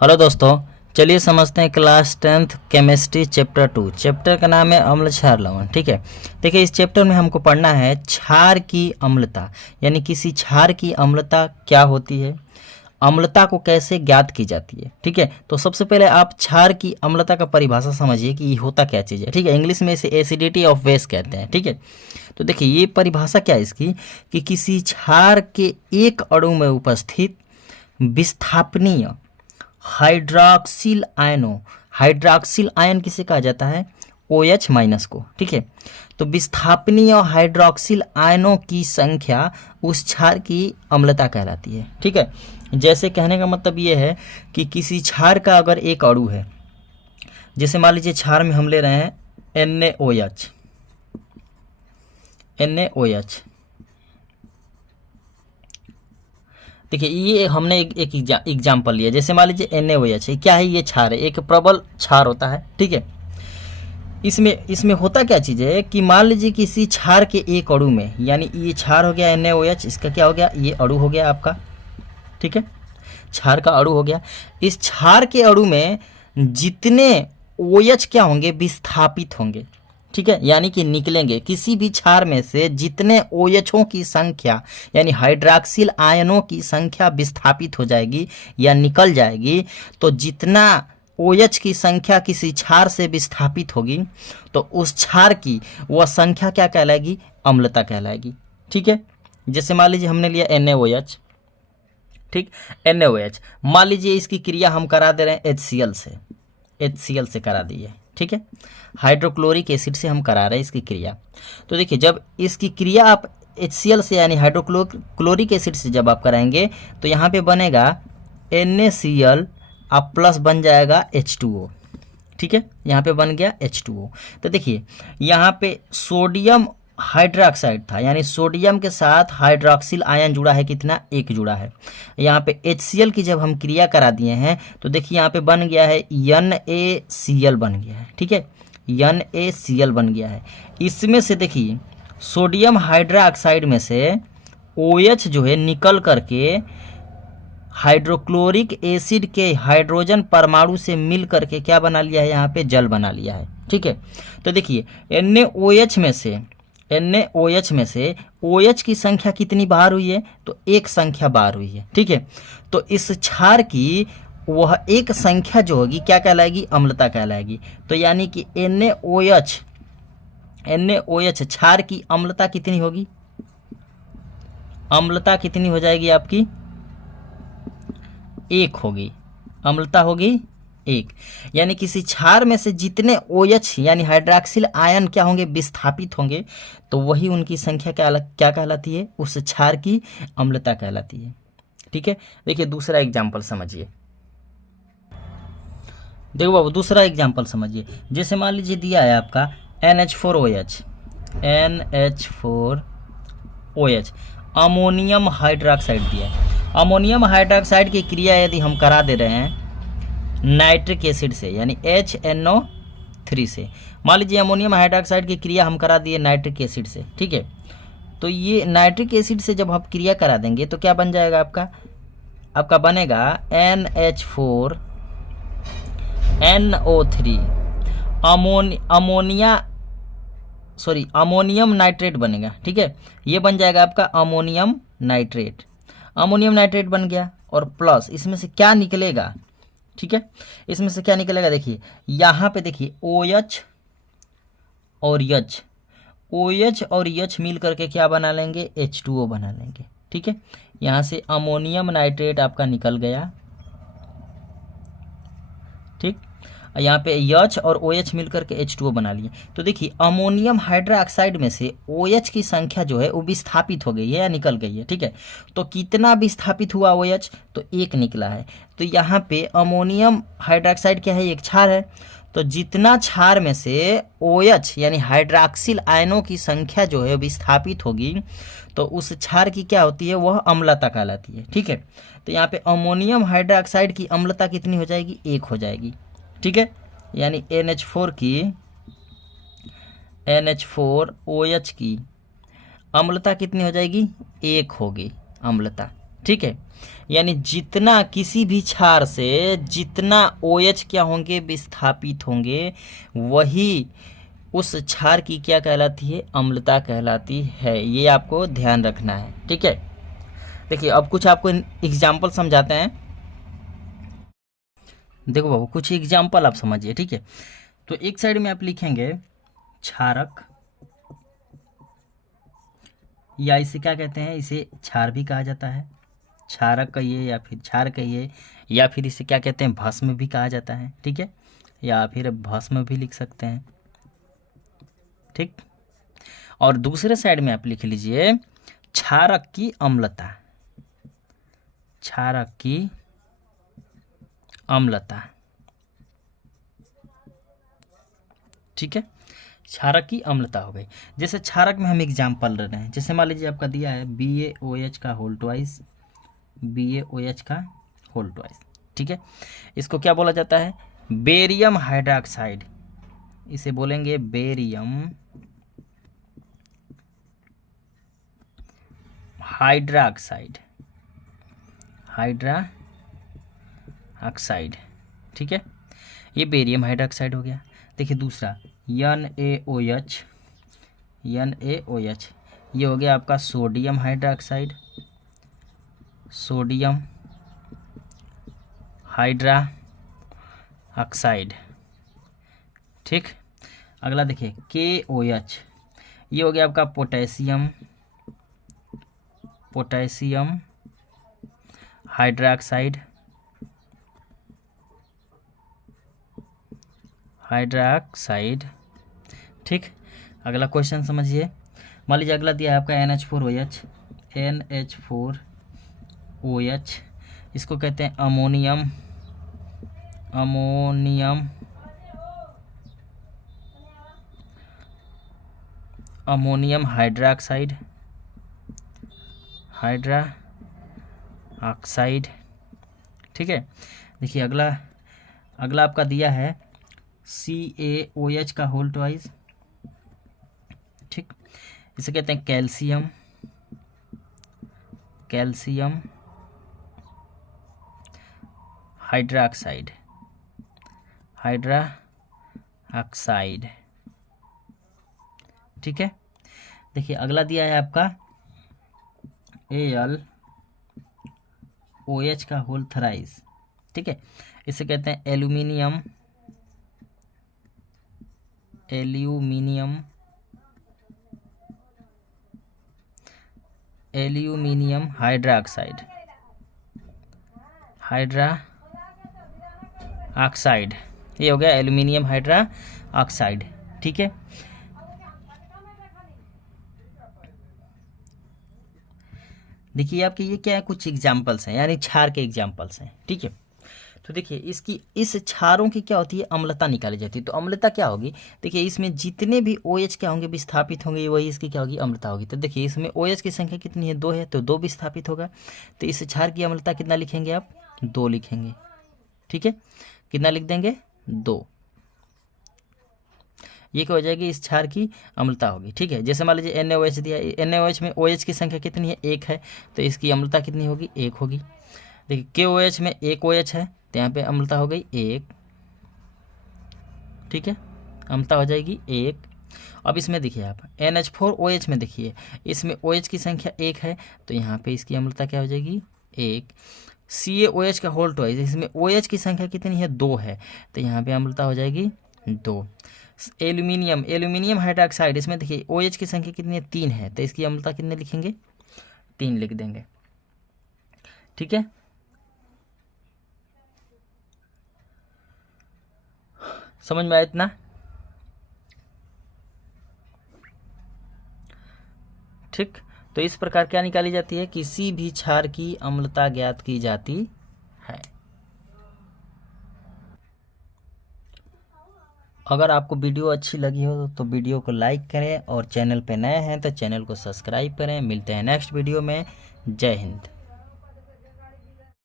Hello दोस्तों, चलिए समझते हैं class 10th chemistry chapter 2। Chapter का नाम है अम्ल क्षार लवण। ठीक है, देखिए इस चैप्टर में हमको पढ़ना है क्षार की अम्लता, यानी किसी क्षार की अम्लता क्या होती है, अम्लता को कैसे ज्ञात की जाती है। ठीक है, तो सबसे पहले आप क्षार की अम्लता का परिभाषा समझिए कि ये होता क्या चीज़ है। ठीक है, इंग्लिश में इसे एसिडिटी ऑफ बेस कहते हैं। ठीक है, तो देखिए ये परिभाषा क्या है इसकी कि किसी क्षार के एक अणु में उपस्थित विस्थापनीय हाइड्रॉक्सिल आयनों, हाइड्रॉक्सिल आयन किसे कहा जाता है, OH माइनस को। ठीक है, तो विस्थापनीय हाइड्रॉक्सिल आयनों की संख्या उस क्षार की अम्लता कहलाती है। ठीक है, जैसे कहने का मतलब ये है कि किसी क्षार का अगर एक अणु है, जैसे मान लीजिए क्षार में हम ले रहे हैं NaOH, NaOH। देखिए ये हमने एक एग्जाम्पल लिया, जैसे मान लीजिए NaOH है, क्या है ये क्षार है, एक प्रबल क्षार होता है। ठीक है, इसमें होता क्या चीज़ है कि मान लीजिए किसी क्षार के एक अणु में, यानी ये क्षार हो गया NaOH, इसका क्या हो गया, ये अणु हो गया आपका। ठीक है, क्षार का अणु हो गया। इस क्षार के अणु में जितने OH क्या होंगे, विस्थापित होंगे। ठीक है, यानी कि निकलेंगे, किसी भी क्षार में से जितने OHओं की संख्या यानी हाइड्रॉक्सिल आयनों की संख्या विस्थापित हो जाएगी या निकल जाएगी, तो जितना OH की संख्या किसी क्षार से विस्थापित होगी तो उस क्षार की वह संख्या क्या कहलाएगी, अम्लता कहलाएगी। ठीक है, जैसे मान लीजिए हमने लिया NaOH। ठीक, NaOH मान लीजिए इसकी क्रिया हम करा दे रहे हैं HCl से करा दी है। ठीक है, हाइड्रोक्लोरिक एसिड से हम करा रहे हैं इसकी क्रिया। तो देखिए जब इसकी क्रिया आप HCl से यानी हाइड्रोक्लोरिक एसिड से जब आप कराएंगे तो यहाँ पे बनेगा NaCl, अब प्लस बन जाएगा H2O। ठीक है, यहाँ पे बन गया H2O। तो देखिए यहाँ पे सोडियम हाइड्रोक्साइड था, यानी सोडियम के साथ हाइड्रोक्सिल आयन जुड़ा है, कितना, एक जुड़ा है। यहाँ पे HCl की जब हम क्रिया करा दिए हैं तो देखिए यहाँ पे बन गया है NaCl बन गया है। ठीक है, NaCl बन गया है। इसमें से देखिए सोडियम हाइड्रोक्साइड में से OH जो है निकल करके हाइड्रोक्लोरिक एसिड के हाइड्रोजन परमाणु से मिल करके क्या बना लिया है, यहाँ पे जल बना लिया है। ठीक है, तो देखिए NaOH में से OH की संख्या कितनी बाहर हुई है, तो एक संख्या बाहर हुई है। ठीक है, तो इस क्षार की वह एक संख्या जो होगी क्या कहलाएगी, अम्लता कहलाएगी। तो यानी कि NaOH क्षार की अम्लता कितनी होगी, अम्लता कितनी हो जाएगी आपकी, एक होगी, अम्लता होगी एक। यानी किसी क्षार में से जितने OH यानी हाइड्रॉक्सिल आयन क्या होंगे, विस्थापित होंगे, तो वही उनकी संख्या क्या कहलाती है, उस क्षार की अम्लता कहलाती है। ठीक है, देखिए दूसरा एग्जाम्पल समझिए। देखो बाबू दूसरा एग्जाम्पल समझिए, जैसे मान लीजिए दिया है आपका NH4OH, अमोनियम हाइड्रोक्साइड दिया है। अमोनियम हाइड्रोक्साइड की क्रिया यदि हम करा दे रहे हैं नाइट्रिक एसिड से यानी HNO3 से, मान लीजिए अमोनियम हाइड्रोक्साइड की क्रिया हम करा दिए नाइट्रिक एसिड से। ठीक है, तो ये नाइट्रिक एसिड से जब आप क्रिया करा देंगे तो क्या बन जाएगा, आपका बनेगा NH4NO3, अमोनियम नाइट्रेट बनेगा। ठीक है, ये बन जाएगा आपका अमोनियम नाइट्रेट बन गया, और प्लस इसमें से क्या निकलेगा। ठीक है, इसमें से क्या निकलेगा, देखिए यहाँ पे देखिए OH और H मिल करके क्या बना लेंगे, H2O बना लेंगे। ठीक है, यहाँ से अमोनियम नाइट्रेट आपका निकल गया। ठीक, यहाँ पे H और OH मिल करके H2O बना लिए। तो देखिए अमोनियम हाइड्रोक्साइड में से OH की संख्या जो है वो विस्थापित हो गई है या निकल गई है। ठीक है, तो कितना विस्थापित हुआ OH, तो एक निकला है। तो यहाँ पे अमोनियम हाइड्रोक्साइड क्या है, एक क्षार है। तो जितना क्षार में से OH यानी हाइड्रॉक्सिल आयनों की संख्या जो है विस्थापित होगी तो उस क्षार की क्या होती है, वह अम्लता कहलाती है। ठीक है, तो यहाँ पे अमोनियम हाइड्रोक्साइड की अम्लता कितनी हो जाएगी, एक हो जाएगी। ठीक है, यानी NH4OH की अम्लता कितनी हो जाएगी, एक होगी अम्लता। ठीक है। यानी जितना किसी भी क्षार से जितना OH क्या होंगे विस्थापित होंगे, वही उस क्षार की क्या कहलाती है, अम्लता कहलाती है। ये आपको ध्यान रखना है, ठीक है। देखिए अब कुछ आपको एग्जाम्पल समझाते हैं। देखो बाबू कुछ एग्जाम्पल आप समझिए, ठीक है। तो एक साइड में आप लिखेंगे क्षारक, या इसे क्या कहते हैं, इसे क्षार भी कहा जाता है, क्षारक कहिए या फिर क्षार कहिए, या फिर इसे क्या कहते हैं, भस्म भी कहा जाता है, ठीक है, या फिर भस्म भी लिख सकते हैं, ठीक। और दूसरे साइड में आप लिख लीजिए क्षारक की अम्लता, क्षारक की अम्लता, ठीक है। क्षारक की अम्लता हो गई। जैसे क्षारक में हम एग्जाम्पल ले रहे हैं, जैसे मान लीजिए आपका दिया है BaOH का होल ट्वाइस, BaOH का होल ट्वाइस, ठीक है। इसको क्या बोला जाता है, बेरियम हाइड्रोक्साइड, इसे बोलेंगे बेरियम हाइड्रोक्साइड, हाइड्रोक्साइड, ठीक है। ये बेरियम हाइड्रोक्साइड हो गया। देखिए दूसरा NaOH, NaOH ये हो गया आपका सोडियम हाइड्रोक्साइड, सोडियम हाइड्रोक्साइड, ठीक। अगला देखिए KOH, ये हो गया आपका पोटेशियम, पोटेशियम हाइड्रोक्साइड, हाइड्रोक्साइड, ठीक। अगला क्वेश्चन समझिए, मान लीजिए अगला दिया है आपका NH4OH, NH4OH इसको कहते हैं ammonium, ammonium ammonium hydroxide, hydroxide, ठीक है। देखिए अगला आपका दिया है CaOH का होल ट्वाइस, ठीक। इसे कहते हैं कैल्शियम, कैल्शियम हाइड्रोक्साइड, हाइड्रोक्साइड, ठीक है। देखिए अगला दिया है आपका AlOH का होल थ्राइस, ठीक है। इसे कहते हैं एल्यूमिनियम, एल्यूमिनियम हाइड्रोक्साइड, हाइड्रोक्साइड, ये हो गया एल्यूमिनियम हाइड्रोक्साइड, ठीक है। देखिए आपके ये क्या है, कुछ एग्जाम्पल्स हैं, यानी क्षार के एग्जाम्पल्स हैं, ठीक है। तो देखिए इसकी इस क्षारों की क्या होती है, अम्लता निकाली जाती है। तो अम्लता क्या होगी, देखिए इसमें जितने भी OH क्या होंगे विस्थापित होंगे, वही इसकी क्या होगी, अम्लता होगी। तो देखिए इसमें OH की संख्या कितनी है, 2 है, तो 2 विस्थापित होगा। तो इस क्षार की अम्लता कितना लिखेंगे आप, 2 लिखेंगे, ठीक है। कितना लिख देंगे, 2। ये क्या हो जाएगी, इस क्षार की अम्लता होगी, ठीक है। जैसे मान लीजिए NaOH दिया, NaOH में OH की संख्या कितनी है, 1 है, तो इसकी अम्लता कितनी होगी, 1 होगी। देखिए KOH में 1 OH है, तो यहाँ पे अम्लता हो गई 1, ठीक है, अम्लता हो जाएगी 1। अब इसमें देखिए आप NH4OH में देखिए, इसमें OH की संख्या 1 है, तो यहाँ पे इसकी अम्लता क्या हो जाएगी, 1। CaOH का होल ट्वाइस, इसमें OH की संख्या कितनी है, 2 है, तो यहाँ पे अम्लता हो जाएगी 2। एल्यूमिनियम हाइड्रोक्साइड, इसमें देखिए OH की संख्या कितनी है, 3 है, तो इसकी अम्लता कितने लिखेंगे, 3 लिख देंगे, ठीक है। समझ में आया इतना, ठीक। तो इस प्रकार क्या निकाली जाती है, किसी भी क्षार की अम्लता ज्ञात की जाती है। अगर आपको वीडियो अच्छी लगी हो तो वीडियो को लाइक करें, और चैनल पे नए हैं तो चैनल को सब्सक्राइब करें। मिलते हैं नेक्स्ट वीडियो में। जय हिंद।